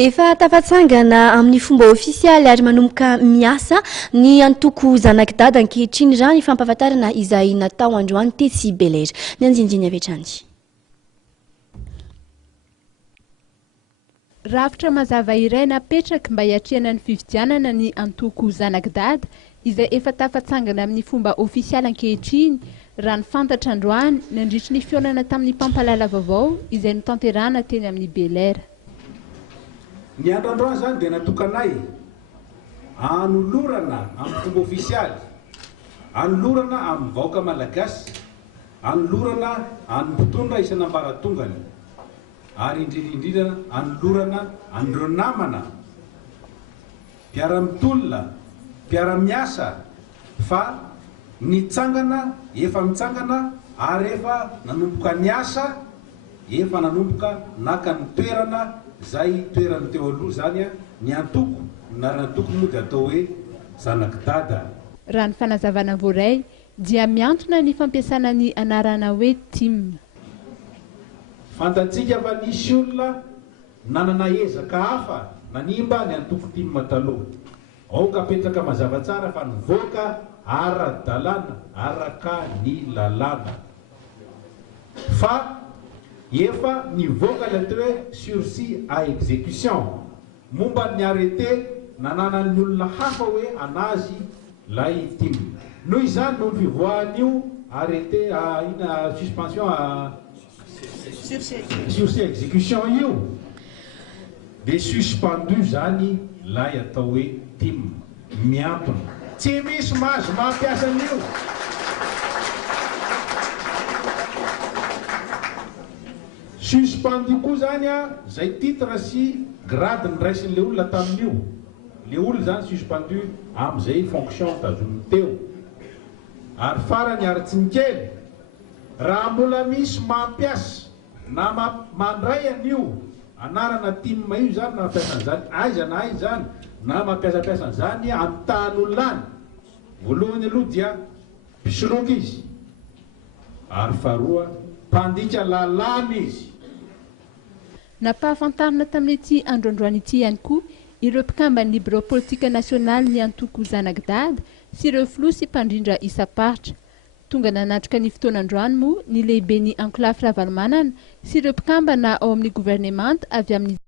Efa tafatsangana amin'ny fomba ofisialy ary manomboka miasa ny antoko zanakidady ankehitriny raha ny fampahafantarana izay natao androany tetsy Belera. Ny anjinjiny avy hatrany. Rafitra mazava iray napetraka mba hiatrehana ny fifidianana ny antoko zanakidady izay efa tafatsangana amin'ny fomba ofisialy ankehitriny raha ny fantatra androany nandritry ny fionana tamin'ny mpampalala vaovao izay notanterahana teny amin'ny Belera. Ny andro androany zany dia natokanay anolorana amin'ny fomba ofisialy, anolorana amin'ny vahoaka malagasy, anolorana amin'ny mpitondra isan'ambaratongany, ary indrindra anolorana andreo namana, mpiara-mitolona, mpiara-miasa fa nitsangana, efa mitsangana ary efa nanomboka niasa, efa nanomboka naka ny toerana zay toerany teo aloha zany ny antoko narantoko moa dia atao hoe zanakidada. Raha ny fanazavana voaray dia miantona ny fampiasana ny anarana hoe TIM. Fantatsika fa nisy olona nanana ezaka hafa nanimba ny antoko TIM taloha. Ao ka petraka mazava tsara fa nivoaka ara-dalàna araka ny lalàna. Fa efa nivoaka le atao hoe sursis à exécution. Momba ny arrêté nananan'ny olona hafa hoe anazy lay TIM. Noho izany no fivoahan'io arrêté à une suspension à sursis à exécution io. De suspendu zany lay atao hoe TIM miantona. Tsy misy mahazo mampiasa an'io. Suspendu koa zany zay titre sy grade niraisin'le olona tamin'io. Le olona zany suspendu amin'izay fonction tazominy teo. Ary farany ary tsy nikely, raha mbola misy mampiasa na mandray an'io anarana TIM io zany na mampiasan'izany aiza na aiza zany na mampiasapiasan'izany amin'ny tahan'olona, voalohany aloha dia mpisoloky izy, ary faharoa mpandika lalàna izy. Nampahafantarina tamin'ity androandroany ity ihany koa ireo mpikambany libéraux politika nasionaly ny antoko zanakidady sy ireo filoha sy mpandrindra isaparitra. Tonga nanatrika ny fotoanandroany moa ny lehiben'ny ankolafy Ravalomanana sy ireo mpikambana ao amin'ny gouvernemanta avy amin'ny